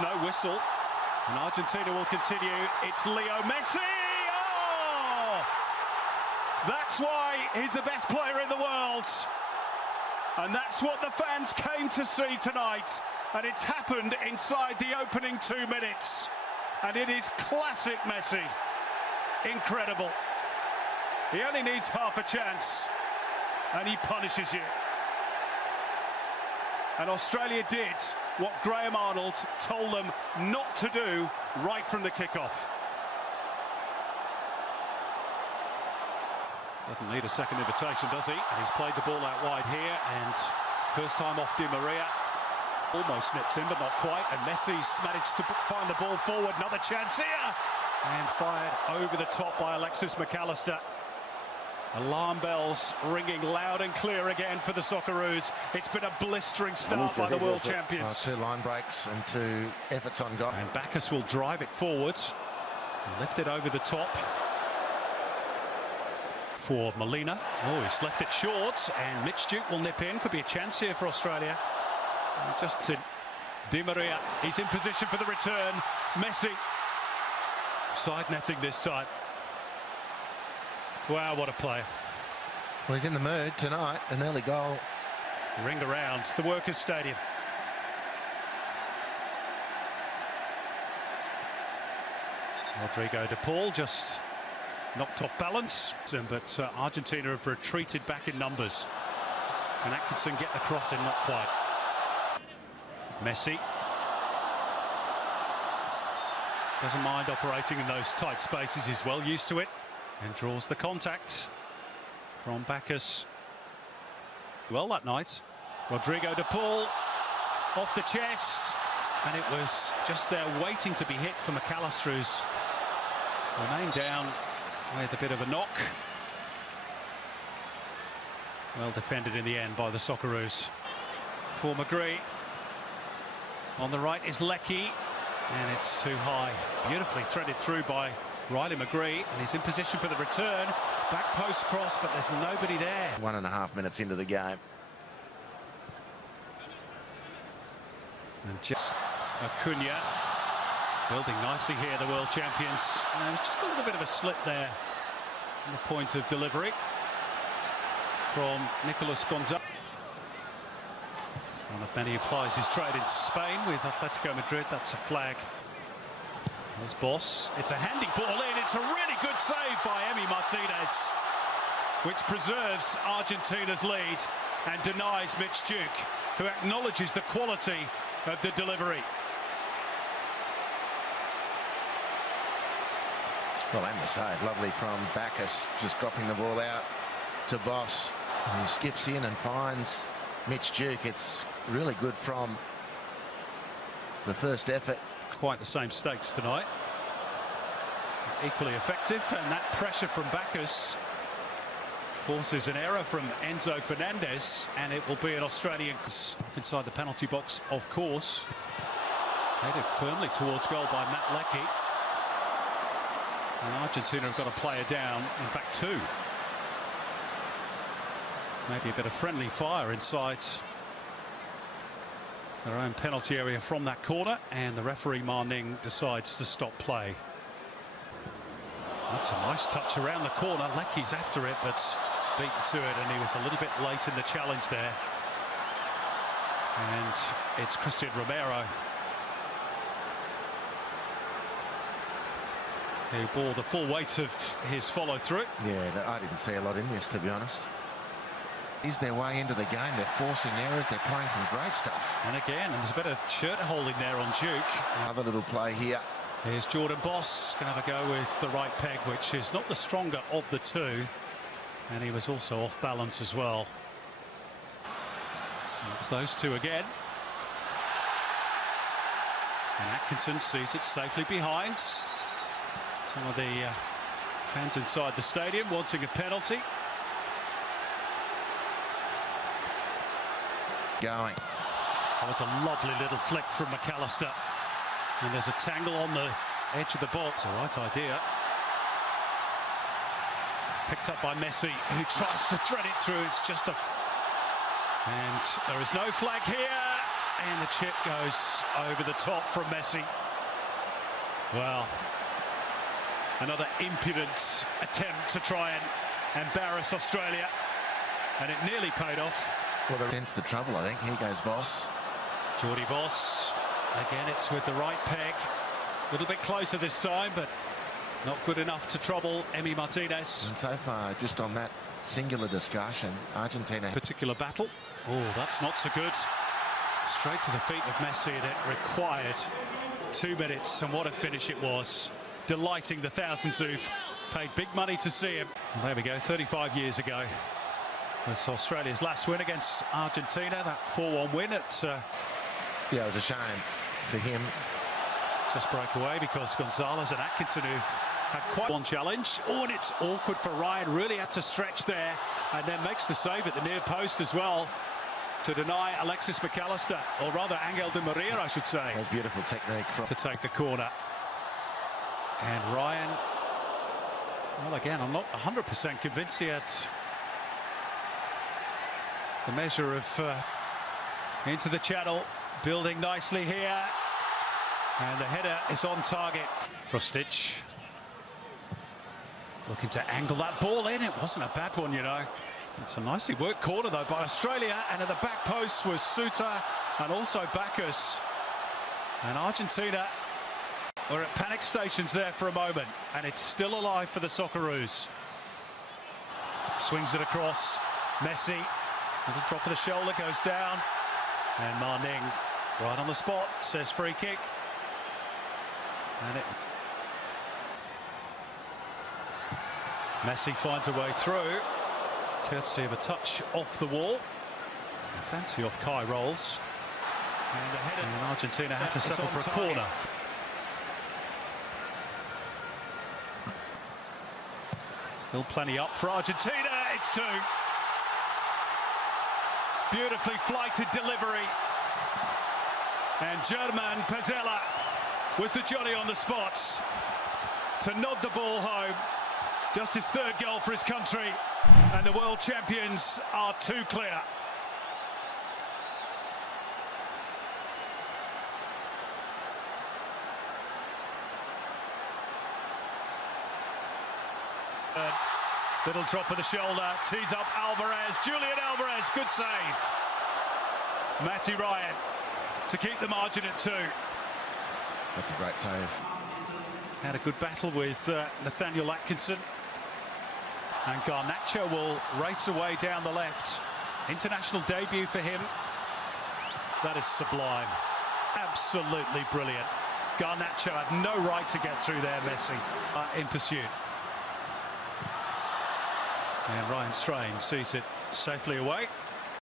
No whistle, and Argentina will continue. It's Leo Messi! Oh! That's why he's the best player in the world. And that's what the fans came to see tonight. And it's happened inside the opening 2 minutes. And it is classic Messi. Incredible. He only needs half a chance, and he punishes you. And Australia did what Graham Arnold told them not to do right from the kickoff. Doesn't need a second invitation, does he? And he's played the ball out wide here, and first time off Di Maria. Almost nipped in, but not quite. And Messi's managed to find the ball forward. Another chance here. And fired over the top by Alexis McAllister. Alarm bells ringing loud and clear again for the Socceroos. It's been a blistering start by the world champions. 2 line breaks and 2 efforts on goal. And Bacchus will drive it forward. Lift it over the top for Molina. Oh, he's left it short, and Mitch Duke will nip in. Could be a chance here for Australia. Just to Di Maria. He's in position for the return. Messi. Side netting this time. Wow, what a play. Well, he's in the mood tonight. An early goal. Ring around the Workers' Stadium. Rodrigo de Paul just knocked off balance. But Argentina have retreated back in numbers. Can Atkinson get the cross in? Not quite. Messi. Doesn't mind operating in those tight spaces. He's well used to it. And draws the contact from Bacchus. Well that night. Rodrigo de Paul off the chest. And it was just there waiting to be hit for McAllister, who's remained down with a bit of a knock. Well defended in the end by the Socceroos. For McGree. On the right is Leckie. And it's too high. Beautifully threaded through by Riley McGree, and he's in position for the return. Back post cross, but there's nobody there. 1.5 minutes into the game. And just Acuna building nicely here, the world champions. And just a little bit of a slip there on the point of delivery from Nicolas Gonzalez. One of many applies his trade in Spain with Atletico Madrid. That's a flag. There's Boss. It's a handy ball in. It's a really good save by Emi Martinez, which preserves Argentina's lead and denies Mitch Duke, who acknowledges the quality of the delivery. Well, and the save. Lovely from Bacchus, just dropping the ball out to Boss, who skips in and finds Mitch Duke. It's really good from the first effort. Quite the same stakes tonight. Equally effective, and that pressure from Bacchus forces an error from Enzo Fernandez, and it will be an Australian up inside the penalty box, of course. Headed firmly towards goal by Matt Leckie. And Argentina have got a player down, in fact 2. Maybe a bit of friendly fire inside their own penalty area from that corner, and the referee Ma Ning decides to stop play. That's a nice touch around the corner. Leckie's after it, but beaten to it, and he was a little bit late in the challenge there. And it's Christian Romero who bore the full weight of his follow-through. Yeah, I didn't see a lot in this, to be honest. Is their way into the game. They're forcing errors. They're playing some great stuff. And again, and there's a bit of shirt holding there on Duke. Another little play here. Here's Jordan Boss, going to have a go with the right peg, which is not the stronger of the two. And he was also off balance as well. And it's those two again. And Atkinson sees it safely behind. Some of the fans inside the stadium wanting a penalty. Going. Oh, it's a lovely little flick from McAllister. And there's a tangle on the edge of the box. The right idea. Picked up by Messi, who tries to thread it through. It's just a... And there is no flag here. and the chip goes over the top from Messi. Well, another impudent attempt to try and embarrass Australia, and it nearly paid off. Well, they sense the trouble, I think. Here goes Boss. Geordie Boss, again, it's with the right peg. A little bit closer this time, but not good enough to trouble Emi Martinez. And so far, just on that singular discussion, Argentina... Particular battle. Oh, that's not so good. Straight to the feet of Messi, and it required 2 minutes, and what a finish it was. Delighting the thousands who've paid big money to see him. And there we go, 35 years ago. That's Australia's last win against Argentina, that 4-1 win at... Yeah, it was a shame for him. Just broke away because Gonzalez and Atkinson, who've had quite one challenge. Oh, and it's awkward for Ryan, really had to stretch there, and then makes the save at the near post as well to deny Alexis McAllister, or rather Angel Di Maria, I should say. That's beautiful technique from... To take the corner. And Ryan, well, again, I'm not 100% convinced he had the measure of into the channel, building nicely here, and the header is on target. Krustic looking to angle that ball in. It wasn't a bad one, you know. It's a nicely worked corner though by Australia, and at the back post was Suter and also Bacchus. And Argentina were at panic stations there for a moment, and it's still alive for the Socceroos. Swings it across, Messi, little drop of the shoulder, goes down, and Marning right on the spot says free kick. And Messi finds a way through, courtesy of a touch off the wall. A fancy off Kai rolls, and Argentina have to settle for a corner. Still plenty up for Argentina. It's 2. Beautifully flighted delivery, and German Pezzella was the Johnny on the spot to nod the ball home. Just his 3rd goal for his country, and the world champions are 2 clear. Little drop of the shoulder, tees up Alvarez, Julian Alvarez, good save. Matty Ryan to keep the margin at 2. That's a great save. Had a good battle with Nathaniel Atkinson. And Garnacho will race away down the left. International debut for him. That is sublime. Absolutely brilliant. Garnacho had no right to get through there, Messi, in pursuit. And Ryan Strain sees it safely away.